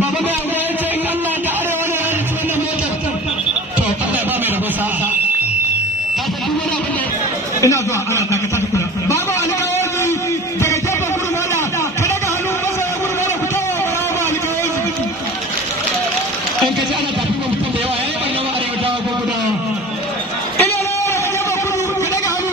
baba mai aure ya ce in Allah da arewa ne ya ci wannan motar to Allah ba mai rabo sa'a ka san duk wani abin da ina zuwa ana ta ka kula baba alƙawari daga gefen gurmana ka daga hannun masa ya gurmana ku tawo baba alƙawari in ka ji ana tafi wa mutum da yawa yayi ban yawa arewa ta ko guda ina ne daga gefen gudu ka daga hannu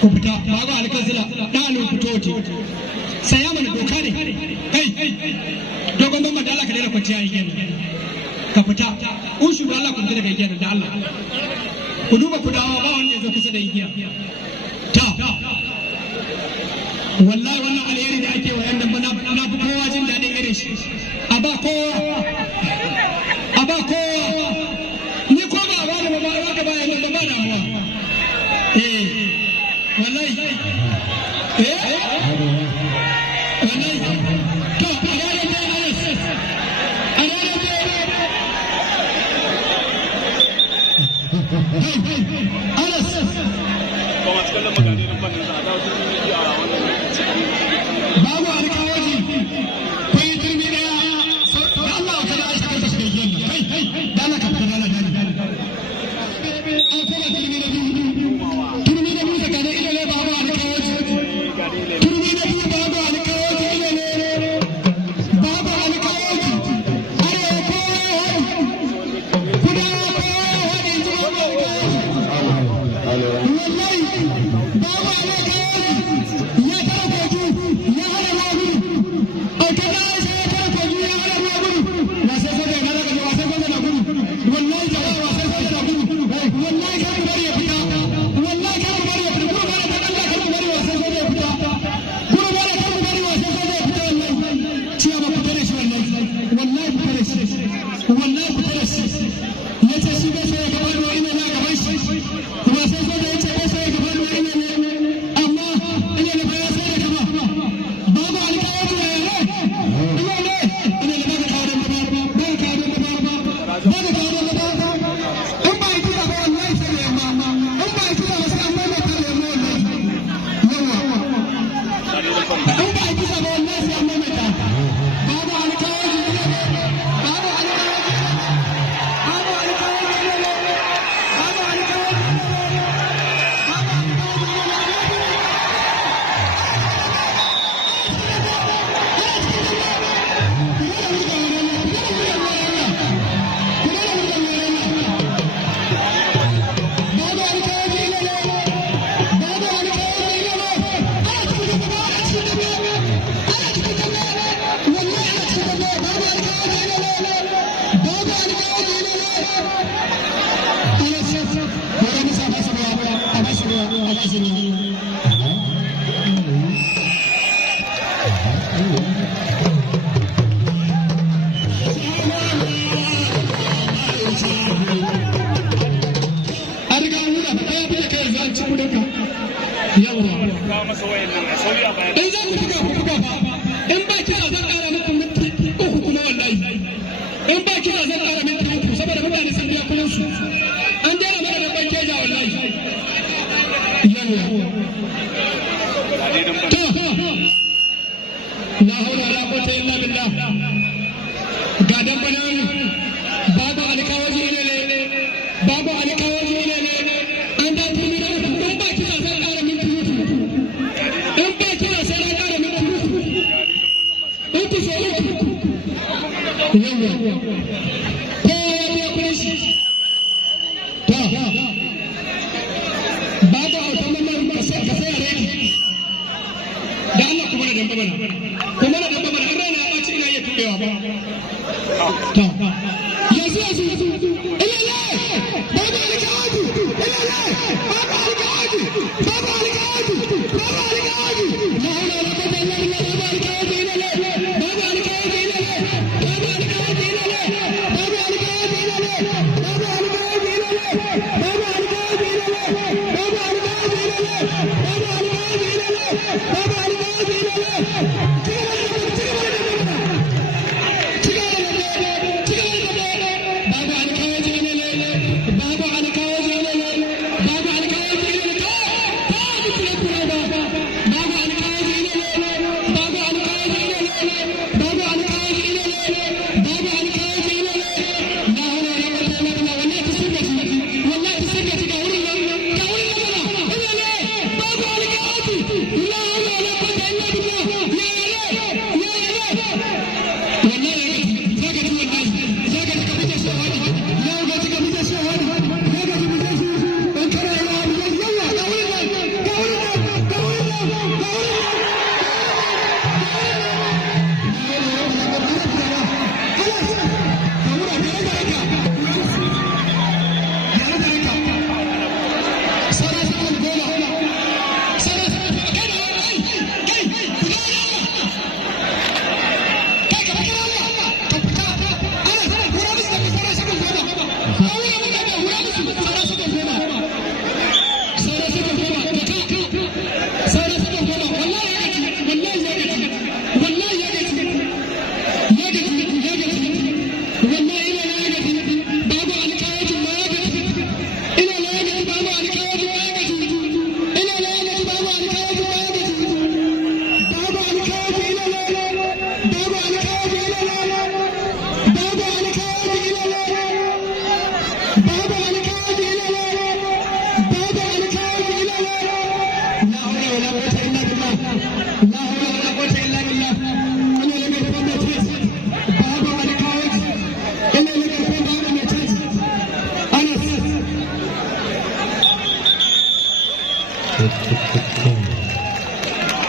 ku fita babu alkazila ɗalin fito saya mana doka ne kai dogon ban da Allah ka daina kwanciya a igiyar ka fita ushu da Allah ku fita daga igiyar da Allah ku duba ku dawo ba wanda ya zo kusa da igiya ta wallahi wannan alheri da ake wa yan nan na fi kowa jin daɗin irin shi a ba kowa ni ko ba ba da ba ka ba yan nan ba damuwa wallahi wallahi to arare ne Anas ba ma cikin magana ne ban da da wata ne a wannan babu alƙawaji kai turmi da Allah ka da shi ka shi yin kai da Allah ka da Allah da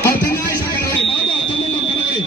Hauta na Aisha Kanare, babu hauta mamman Kanare.